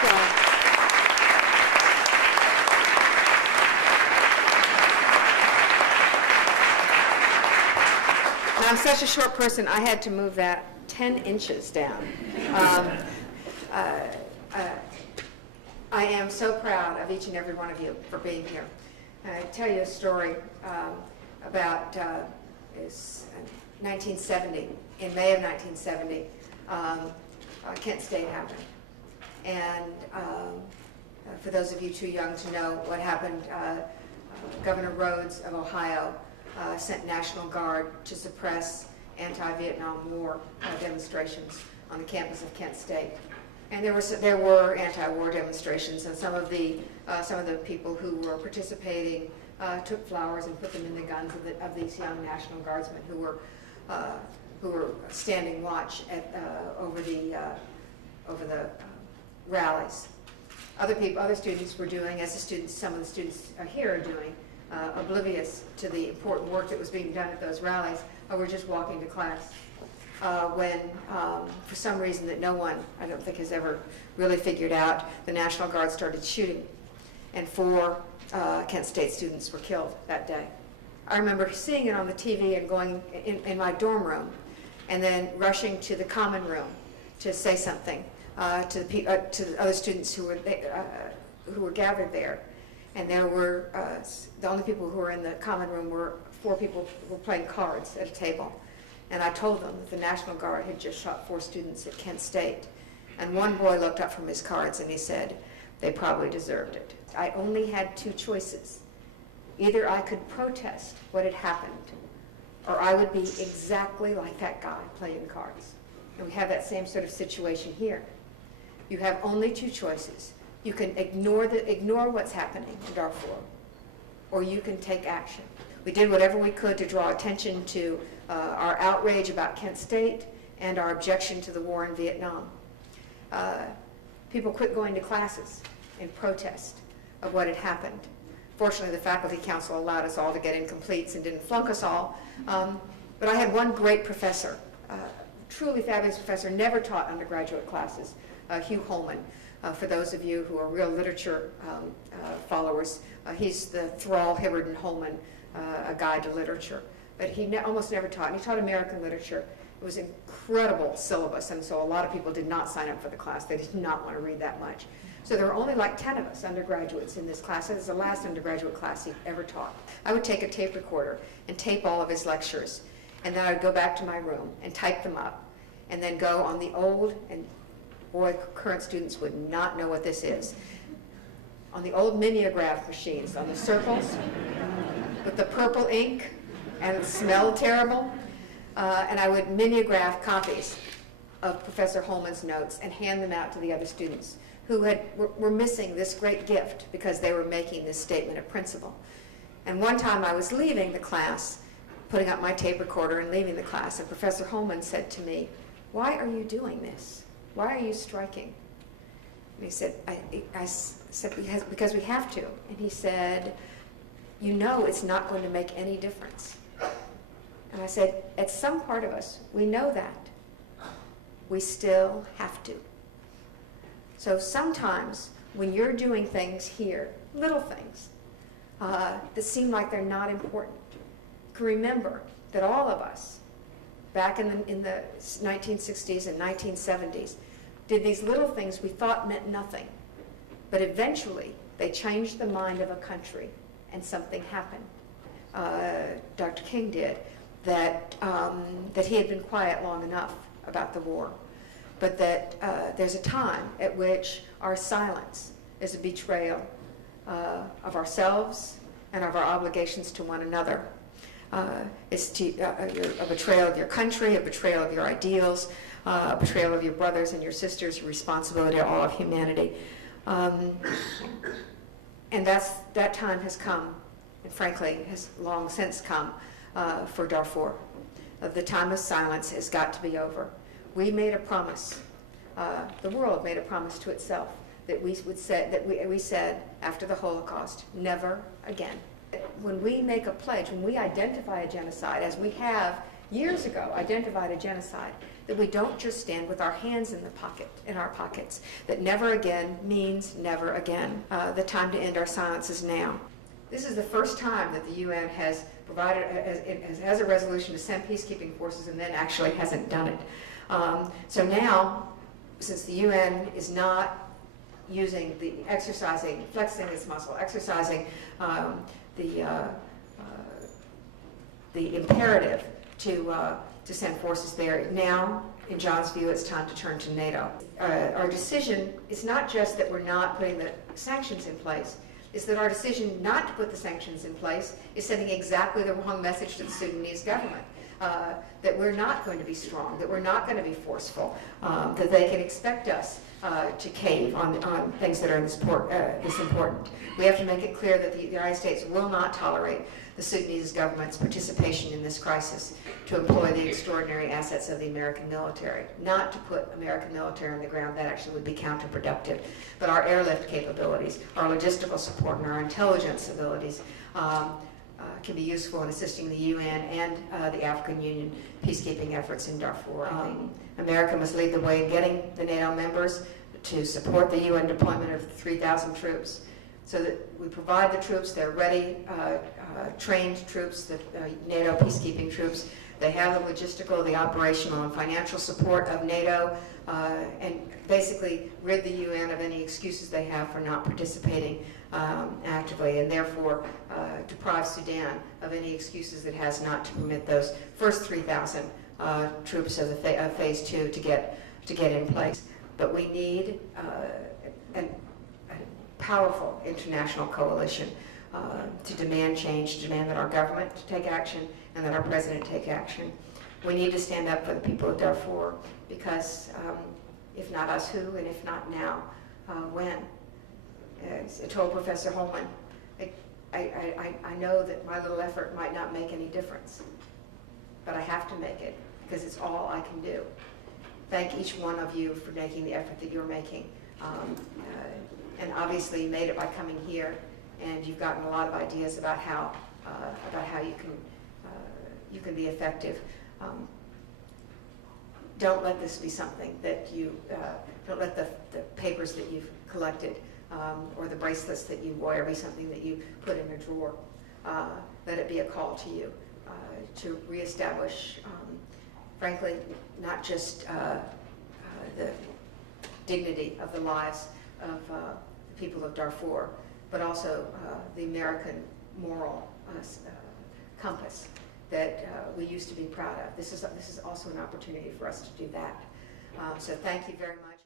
Keep going. And I'm such a short person, I had to move that 10 inches down. I am so proud of each and every one of you for being here. And I tell you a story about 1970. In May of 1970, Kent State happened. And for those of you too young to know what happened, Governor Rhodes of Ohio sent National Guard to suppress anti-Vietnam War demonstrations on the campus of Kent State. And there were anti-war demonstrations, and some of the people who were participating took flowers and put them in the guns of these young National Guardsmen who were standing watch over the rallies. Other students were doing, as some of the students here are doing, oblivious to the important work that was being done at those rallies, were just walking to class. When, for some reason that no one, I don't think, has ever really figured out, the National Guard started shooting, and 4 Kent State students were killed that day. I remember seeing it on the TV and going in my dorm room, and then rushing to the common room to say something to the other students who were gathered there. And there were, the only people who were in the common room were 4 people who were playing cards at a table. And I told them that the National Guard had just shot 4 students at Kent State. And one boy looked up from his cards and he said, they probably deserved it. I only had 2 choices. Either I could protest what had happened, or I would be exactly like that guy playing cards. And we have that same sort of situation here. You have only 2 choices. You can ignore what's happening in Darfur, or you can take action. We did whatever we could to draw attention to our outrage about Kent State and our objection to the war in Vietnam. People quit going to classes in protest of what had happened. Fortunately, the faculty council allowed us all to get incompletes and didn't flunk us all. But I had one great professor, truly fabulous professor, never taught undergraduate classes, Hugh Holman. For those of you who are real literature followers, he's the Thrall, Hibbard, and Holman, a guide to literature. But he almost never taught, and he taught American literature. It was an incredible syllabus, and so a lot of people did not sign up for the class. They did not want to read that much. So there were only like 10 of us undergraduates in this class. It was the last undergraduate class he ever taught. I would take a tape recorder and tape all of his lectures, and then I would go back to my room and type them up, and then go on the old, and boy, current students would not know what this is, on the old mimeograph machines, on the circles, with the purple ink, and it smelled terrible. And I would mimeograph copies of Professor Holman's notes and hand them out to the other students who were missing this great gift because they were making this statement of principle. And one time I was leaving the class, putting up my tape recorder and leaving the class, and Professor Holman said to me, "Why are you doing this? Why are you striking?" And he said, I said, because we have to. And he said, "You know it's not going to make any difference." And I said, at some part of us, we know that. We still have to. So sometimes when you're doing things here, little things, that seem like they're not important, you can remember that all of us, back in the 1960s and 1970s, did these little things we thought meant nothing. But eventually, they changed the mind of a country, and something happened. Dr. King did, that he had been quiet long enough about the war, but that there's a time at which our silence is a betrayal of ourselves and of our obligations to one another. It's a betrayal of your country, a betrayal of your ideals, a betrayal of your brothers and your sisters, your responsibility to all of humanity. And that time has come, and frankly has long since come for Darfur. The time of silence has got to be over. We made a promise, the world made a promise to itself that we said after the Holocaust, never again. When we make a pledge, when we identify a genocide, as we have years ago identified a genocide, that we don't just stand with our hands in our pockets, that never again means never again. The time to end our silence is now. This is the first time that the UN has provided, has a resolution to send peacekeeping forces and then actually hasn't done it. So now, since the UN is not using flexing its muscle, exercising the imperative to send forces there, now, in John's view, it's time to turn to NATO. Our decision is not just that we're not putting the sanctions in place, is that our decision not to put the sanctions in place is sending exactly the wrong message to the Sudanese government. That we're not going to be strong, that we're not going to be forceful, that they can expect us to cave on things that are this important. We have to make it clear that the United States will not tolerate the Sudanese government's participation in this crisis to employ the extraordinary assets of the American military. Not to put American military on the ground, that actually would be counterproductive. But our airlift capabilities, our logistical support, and our intelligence abilities can be useful in assisting the UN and the African Union peacekeeping efforts in Darfur. America must lead the way in getting the NATO members to support the UN deployment of 3,000 troops, so that we provide the troops, they're ready, trained troops, the NATO peacekeeping troops. They have the logistical, the operational, and financial support of NATO, and basically rid the UN of any excuses they have for not participating actively, and therefore deprive Sudan of any excuses it has not to permit those first 3,000 troops of phase 2 to get in place. But we need a powerful international coalition to demand change, to demand that our government take action and that our president take action. We need to stand up for the people of Darfur, because if not us, who, and if not now, when? As I told Professor Holman, I know that my little effort might not make any difference, but I have to make it because it's all I can do. Thank each one of you for making the effort that you're making. And obviously you made it by coming here, and you've gotten a lot of ideas about how you can be effective. Don't let this be something that don't let the papers that you've collected or the bracelets that you wear be something that you put in a drawer. Let it be a call to you to reestablish, frankly, not just the dignity of the lives of the people of Darfur, but also the American moral compass that we used to be proud of. This is also an opportunity for us to do that. So thank you very much.